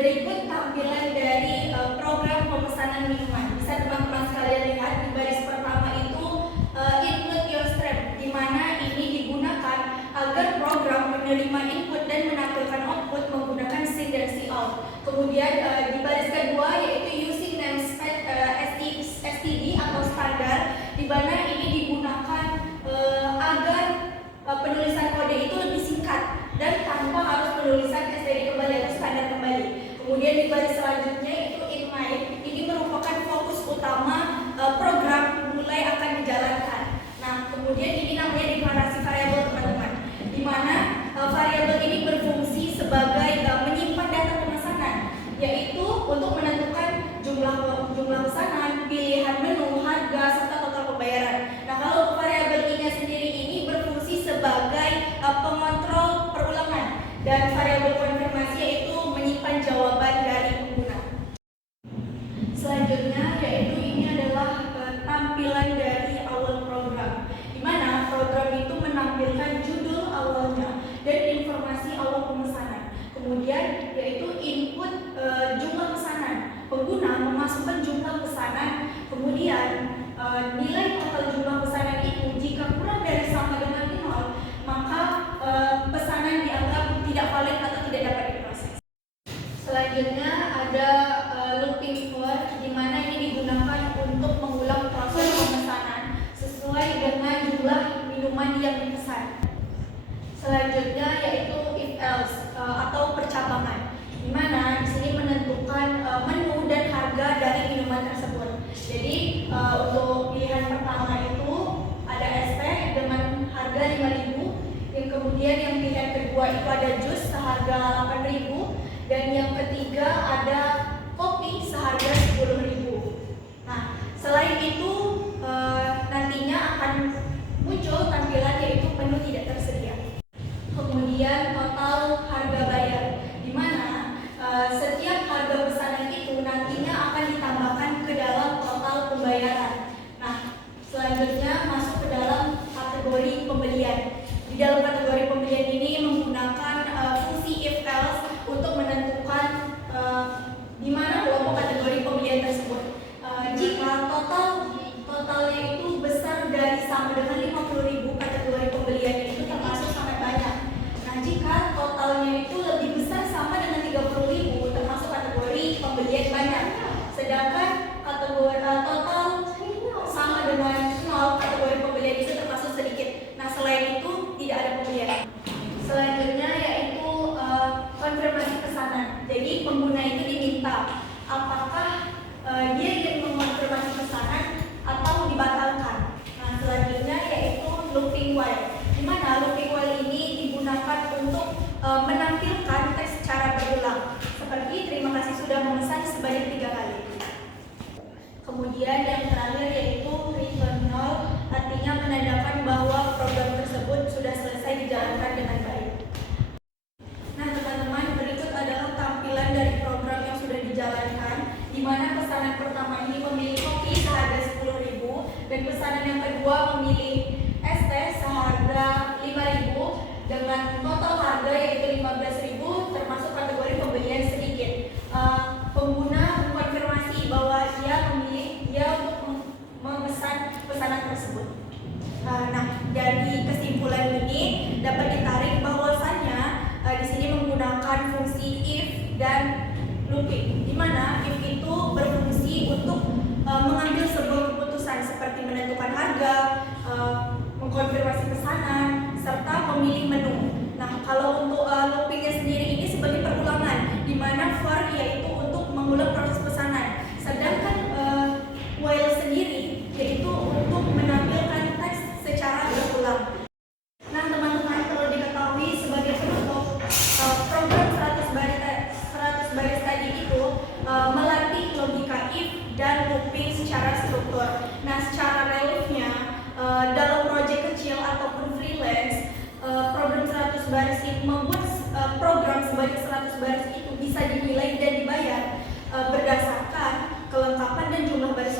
Berikut tampilan dari program pemesanan minuman. Bisa teman-teman sekalian lihat di baris pertama itu input your stream, di mana ini digunakan agar program menerima input dan menampilkan output menggunakan send dan cout. Kemudian di baris kedua yaitu using namespace STD atau standar, di mana ini digunakan agar penulisan kode itu lebih singkat dan tanpa harus penulisan STD kembali atau standar kembali. Kemudian di baris selanjutnya itu in mind, ini merupakan fokus utama program mulai akan dijalankan. Nah, kemudian ini namanya deklarasi variabel teman-teman, di mana variabel ini berfungsi sebagai menyimpan data pemesanan, yaitu untuk menentukan jumlah pesanan, pilihan menu, harga, serta total pembayaran. Nah, kalau variabel ini sendiri ini berfungsi sebagai pengontrol perulangan, dan variabel konfirmasi yaitu menyimpan jawaban dari pengguna. Selanjutnya yaitu ini adalah tampilan dari awal program, di mana program itu menampilkan judul awalnya dan informasi awal pemesanan. Kemudian yaitu input jumlah pesanan, pengguna memasukkan jumlah pesanan, kemudian nilai total jumlah pesanan itu jika kurang dari sama dengan 0, maka pesanan dianggap tidak valid atau tidak dapat diproses. Selanjutnya ada looping for, di mana ini digunakan untuk mengulang proses pemesanan sesuai dengan jumlah minuman yang dipesan. Selanjutnya yaitu if else atau percabangan, di mana di sini menentukan menu dan harga dari minuman tersebut. Jadi untuk pilihan pertama itu ada es teh dengan harga 5.000, yang kemudian yang pilihan kedua itu ada jus seharga 8.000, dan yang ketiga ada kopi seharga 10.000. Nah, selain itu nantinya akan muncul tampilan yaitu menu tidak tersedia. Kemudian total harga bayar, di mana setiap harga pesanan itu nantinya akan ditambahkan ke dalam total pembayaran. Nah, selanjutnya masuk ke dalam kategori pembelian. Di dalam kategori pembelian ini menggunakan fungsi if else untuk menentukan di mana kelompok kategori pembelian tersebut. Jika totalnya itu besar dari sama dengan 50.000, kategori pembelian itu termasuk sangat banyak. Nah, jika totalnya itu lebih besar sama dengan 30.000, termasuk kategori pembelian banyak. Sedangkan kategori total sama dengan 0, kategori pembelian itu termasuk sedikit. Nah, selain itu tidak ada pembelian. Selanjutnya yaitu konfirmasi pesanan. Jadi pengguna itu diminta apakah dia ingin mengonfirmasi pesanan atau dibatalkan. Nah, selanjutnya yaitu looping while, di mana looping while ini digunakan untuk menampilkan teks secara berulang, seperti terima kasih sudah memesan sebanyak 3 kali. Kemudian yang terakhir yaitu return null, artinya menandakan bahwa program tersebut sudah selesai dijalankan dengan baik. Nah, teman-teman, berikut adalah tampilan dari program yang sudah dijalankan, di mana pesanan pertama ini memilih kopi seharga 10.000, dan pesanan yang kedua memilih es teh seharga 5.000 dengan total harga yaitu 15.000, termasuk kategori pembelian sedikit. Pengguna mengkonfirmasi bahwa dia untuk memesan pesanan tersebut. Nah, dari kesimpulan ini dapat ditarik bahwasannya di sini menggunakan fungsi if dan looping, di mana if itu berfungsi untuk mengambil sebuah keputusan seperti menentukan harga, mengkonfirmasi pesanan, serta memilih menu. Nah, kalau untuk loopingnya sendiri ini sebagai perulangan, di mana for yaitu untuk mengulang proses pesanan, sedangkan while sendiri yaitu untuk menampilkan teks secara berulang. Nah, teman-teman, perlu diketahui sebagai penutup, program 100 baris tadi itu melatih logika if dan looping secara struktur. Nah, secara reliefnya dalam proyek kecil ataupun freelance, program 100 baris itu membuat program sebanyak 100 baris itu bisa dinilai dan dibayar berdasarkan kelengkapan dan jumlah baris